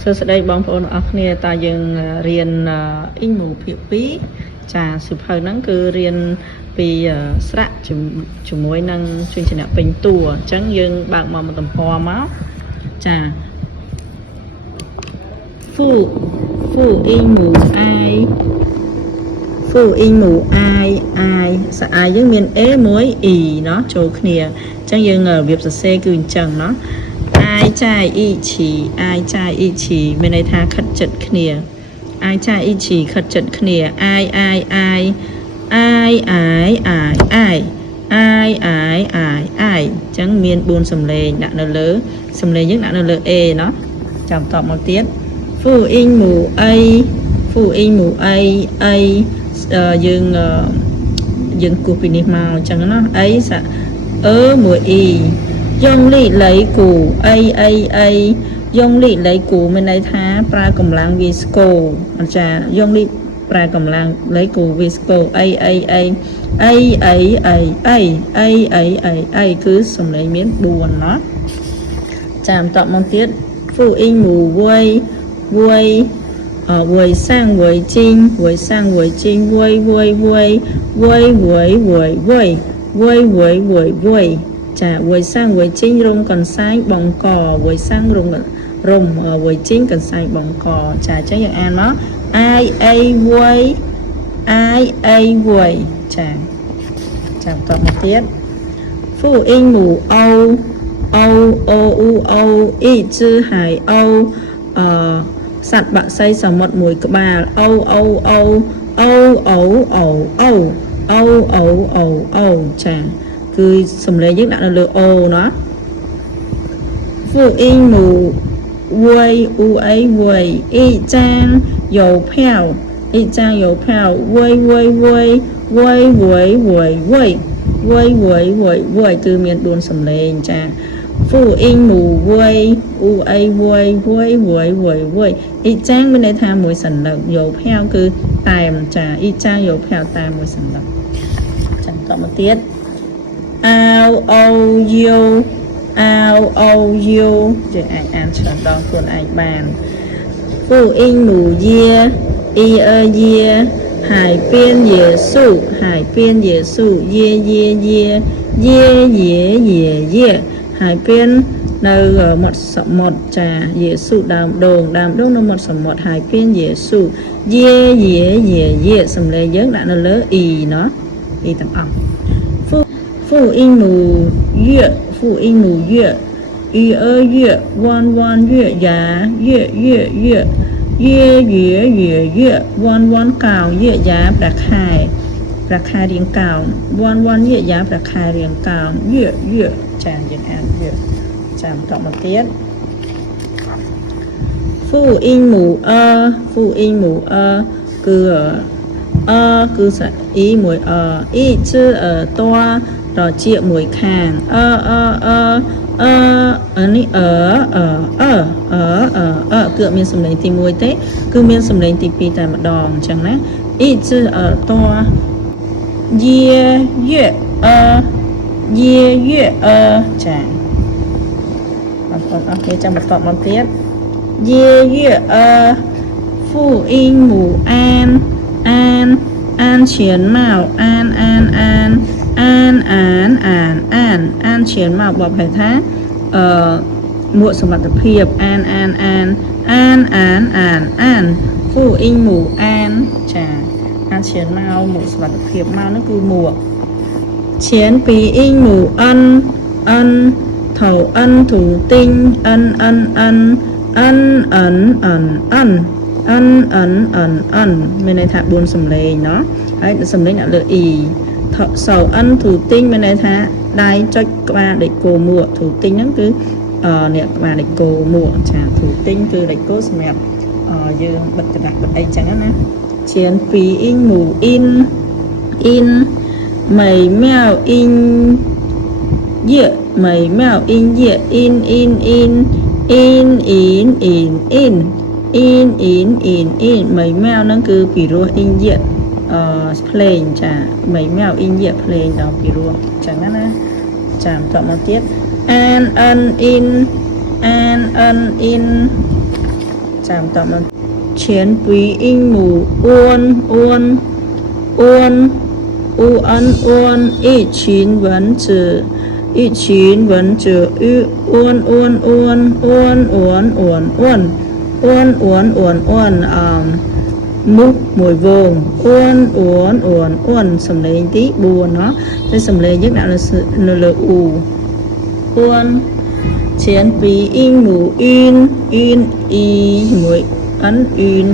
សួស្តីបងប្អូនអរគ្នាតើយើងរៀនអ៊ីងម៉ូភាគ2ចាសៀវភៅហ្នឹងគឺរៀនពីស្រៈជាមួយនឹងជួយជំនះពេញតួអញ្ចឹងយើងបើកមកមួយទំព័រមកចាហ្វូអ៊ីងម៉ូអាយហ្វូអ៊ីងម៉ូអាយសាអាយយើងមាន A មួយ E เนาะចូលគ្នាអញ្ចឹងយើងរបៀបសរសេរគឺអញ្ចឹងเนาะai trai y chỉ មានន័យថាខិតចិត្តគ្នា ai trai y chỉ ខិតចិត្តគ្នា ai អញ្ចឹងមាន4សំឡេងដាក់នៅលើសំឡេងយើងដាក់នៅលើ A เนาะចាំតបមកទៀត ហ្វូអ៊ីងម៉ូអីយើងគូសពីនេះមកអញ្ចឹងណាអីសាមួយ E យងលីលៃគូអីយងលីលៃគូមានន័យថាប្រើកម្លាំងវាស្គោអាចារ្យយងលីប្រើកម្លាំងលៃគូវាស្គោអីគឺសំឡេងមាន4เนาะចាំតបមកទៀតហ្វូអ៊ីងម៉ូវយសាំងវយជីងវយចាវយសាំងវយជីងរំកន្សែងបងកវយសាំងរំវយជីងកន្សែងបងកចាអញ្ចឹងយើងអានមកវយចាចាំតមកទៀតហ្វូអ៊ីងម៉ូអូអ៊ីជឺហៃសត្វបក្សីសមុទ្រមួយក្បាលចាគឺសំឡេងយើងដាក់នៅលើ O เนาะហ្វូអ៊ីងម៉ូវយអ៊ីចាងយោផាវវយគឺមាន4សំឡេងចាហ្វូអ៊ីងម៉ូវយអ៊ីចាងមានន័យថាមួយសន្លឹកយោផាវគឺតែមចាអ៊ីចាងយោផាវតែមួយសន្លឹកចាំតមកទៀតអូយោចេះអាចអានច្រើនដងខ្លួនឯងបានហ្វូអ៊ីងម៉ូយាhải biên耶稣hải biên នៅមាត់សមុទ្រចាយេស៊ូដើមដូងនៅមាត់សមុទ្រហើយពីនយេស៊ូយេសំឡេងយើងដាក់នៅលើ E เนาะ E ទាំងអស់ហ្វូអ៊ីងម៉ូយឺវ៉ាន់យឺយ៉ាយឺវ៉ាន់កៅយឺយ៉ាប្រខែរៀងកៅវ៉ាន់យឺយ៉ាប្រខែរៀងកៅយឺចាយើងអានយឺចាំតមកទៀតហ្វូអ៊ីងម៉ូគឺសាអ៊ីមួយអ៊ីជឺតរជាមួយខាងនេះគឺមានសំឡេងទី1ទេគឺមានសំឡេងទី2តែម្ដងអញ្ចឹងណាអ៊ីជឺតយចាបងប្អូនអរគ្នាចាំបន្តមកទៀតហ្វូអ៊ីងម៉ូអានឈៀនមកអានឈៀនមកបបហៅថាមួកសមត្ថភាពអានហ្វូអ៊ីងម៉ូអានចាអានឈៀនមកមួកសមត្ថភាពមកនោះគឺមួកឈៀនពីអ៊ីងម៉ូអិនធៅអិនធូទិញអិនមានន័យថា4សំឡេងเนาะហើយសំឡេងដាក់លើ E សៅអិនធូទិញមានន័យថាដៃចុចក្បាលដេកគោមួកធូទិញហ្នឹងគឺអ្នកក្បាលដេកគោមួកចាធូទិញគឺដេកគោសម្រាប់យើងបិទកណ្ដាស់បិទអីចឹងណាឈៀនពីអ៊ីងម៉ូអ៊ីនម៉ៃម៉ាវអ៊ីងយឺម៉ៃម៉ាវអ៊ីងយឺអ៊ីនម៉ៃម៉ាវហ្នឹងគឺពីរោះអ៊ីងយឺភ្លេងចាម៉ៃម៉ាវអ៊ីងយឺភ្លេងដល់ពីរោះចឹងណាចាំតមកទៀតអានអិន ចាំតមកឈានពីអ៊ីងមូអួនអួនអួនអ៊ូអនអួនអ៊ីឈិនវ៉ាន់ជឺ一群蚊子与弯弯弯弯弯弯弯弯弯弯弯múc mùi vồn uốn uốn uốn uốn sầm lên tí buồn nó cái sầm lên nhất là l u uốn chiến bí in mù in y mùi ấn in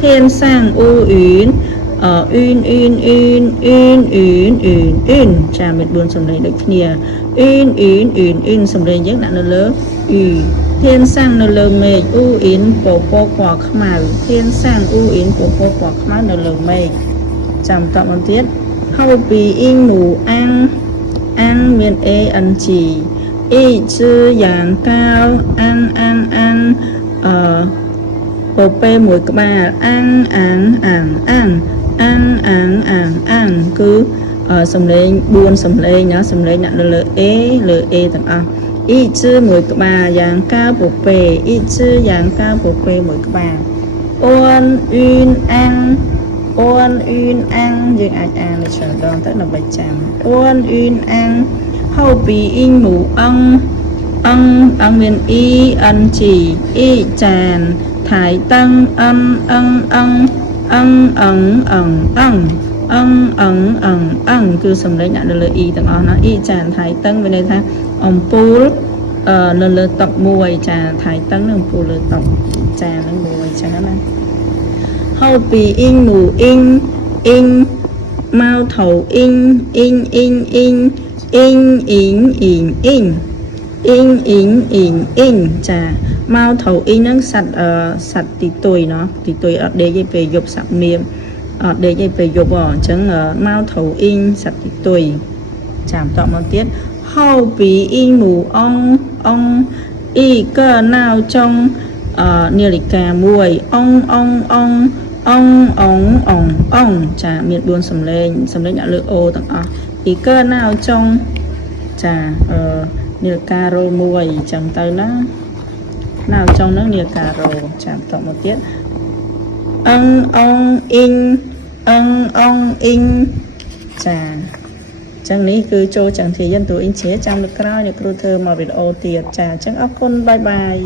thiên sang u yến in chà mệt buồn sầm lên đấy kia in sầm lên nhất là l y thiên sang n l mê u in bộ po quả khmai thiên sang u in bộ po quả khmai n l mê chạm tập một tiết hậu bì in mù ăn miền e ăn chỉ y chư giảng cao ăn bộ p mùi các bà ăn cứ sầm lên buồn sầm lên nhá sầm lên nhận l e tặng a y chư mùi các bà giảng cao bộ p y chư giảng cao bộ p mùi các bà ôn uyên ăn dương ai là chờ đón tức là bài chạm ôn uyên ăn hậu bì in mù ăn miền y ăn chỉ y tràn thái tăng ăn cứ sầm lấy nhận được y tầng on nó y tràn thái tăng bên đây tha ông pú lần lượt tập mùi trà thái tăng lần pú lượt tập trà lần mùi trà nó này hậu bì in mù in mau thầu in chà mau thầu in nó sạch tì tuổi nó tì tuổi ở đây dây về dục sạch miệng ở đây dây về dục bỏ chẳng mau thầu in sạch tì tuổi chạm tọa một tiết hậu bì in mù ông y cơ nào trong nia lịch cà mùi ông chà miệng buồn sầm lên nhận lượng ô tặng y cơ nào trong chà nia cà rô mùi chẳng tới nó nào trong nó nia cà rô chạm tọa một tiết ông in chà chẳng ní cứ cho chẳng thì dân tụ in chế trong được cái được cru thơ mà bị ô tiệt chà chẳng ốc con bye bye